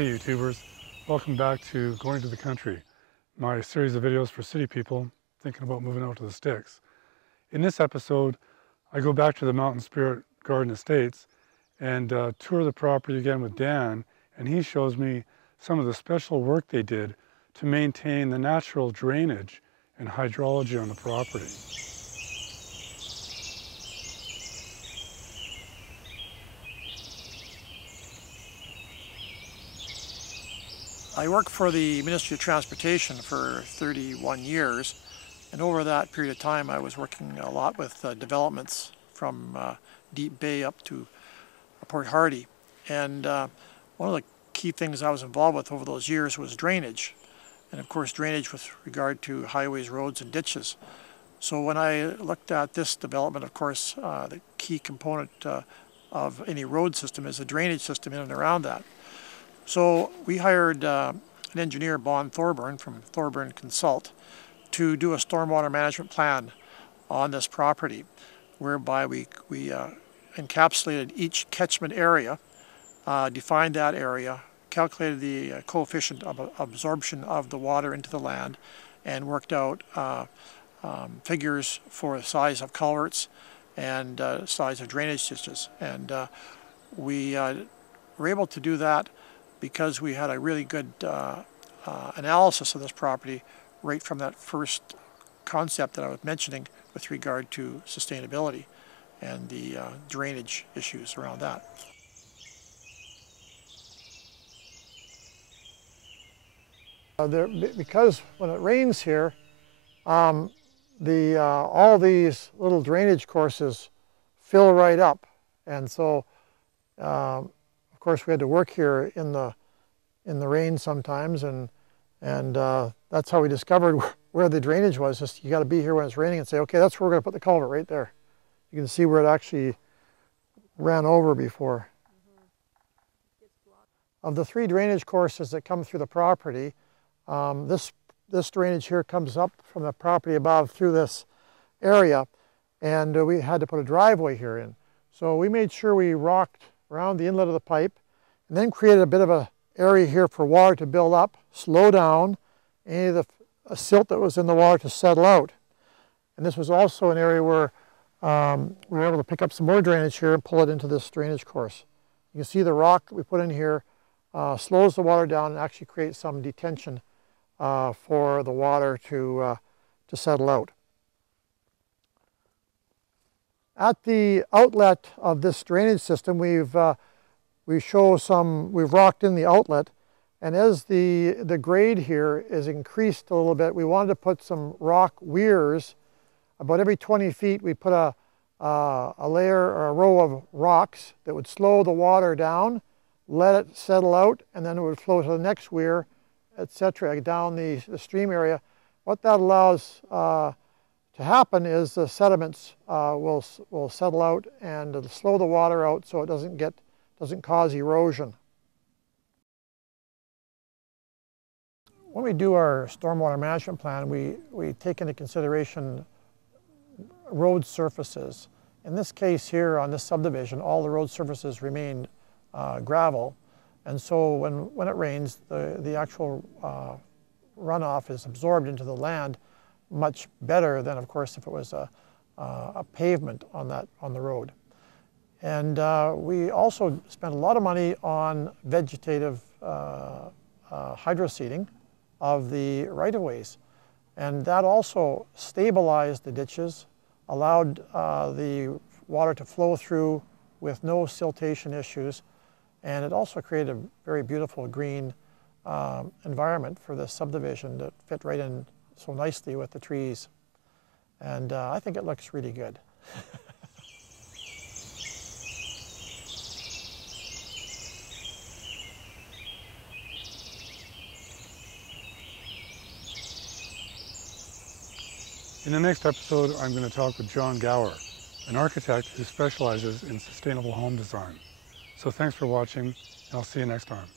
Hey YouTubers, welcome back to Going to the Country, my series of videos for city people thinking about moving out to the sticks. In this episode, I go back to the Mountain Spirit Garden Estates and tour the property again with Dan, and he shows me some of the special work they did to maintain the natural drainage and hydrology on the property. I worked for the Ministry of Transportation for 31 years, and over that period of time I was working a lot with developments from Deep Bay up to Port Hardy. And one of the key things I was involved with over those years was drainage, and of course drainage with regard to highways, roads and ditches. So when I looked at this development, of course the key component of any road system is the drainage system in and around that. So we hired an engineer, Bon Thorburn, from Thorburn Consult, to do a stormwater management plan on this property, whereby we encapsulated each catchment area, defined that area, calculated the coefficient of absorption of the water into the land, and worked out figures for the size of culverts and size of drainage ditches. And we were able to do that because we had a really good analysis of this property right from that first concept that I was mentioning with regard to sustainability and the drainage issues around that. Because when it rains here, all these little drainage courses fill right up, and so of course we had to work here in the rain sometimes, and that's how we discovered where the drainage was. Just you got to be here when it's raining and say, okay, that's where we're going to put the culvert, right there. You can see where it actually ran over before. Of the 3 drainage courses that come through the property, this drainage here comes up from the property above through this area, and we had to put a driveway here in. So we made sure we rocked around the inlet of the pipe, and then created a bit of a area here for water to build up, slow down, any of the silt that was in the water to settle out. And this was also an area where we were able to pick up some more drainage here and pull it into this drainage course. You can see the rock that we put in here slows the water down and actually creates some detention for the water to settle out. At the outlet of this drainage system, we've rocked in the outlet, and as the grade here is increased a little bit, we wanted to put some rock weirs. About every 20 feet, we put a layer or a row of rocks that would slow the water down, let it settle out, and then it would flow to the next weir, etc., down the stream area. What that allows to happen is the sediments will settle out and it'll slow the water out so it doesn't cause erosion. When we do our stormwater management plan, we take into consideration road surfaces. In this case here on this subdivision, all the road surfaces remain gravel, and so when it rains, the actual runoff is absorbed into the land much better than, of course, if it was a pavement on the road. And we also spent a lot of money on vegetative hydroseeding of the right-of-ways, and that also stabilized the ditches, allowed the water to flow through with no siltation issues, and it also created a very beautiful green environment for this subdivision that fit right in so nicely with the trees, and I think it looks really good. In the next episode, I'm going to talk with John Gower, an architect who specializes in sustainable home design. So thanks for watching, and I'll see you next time.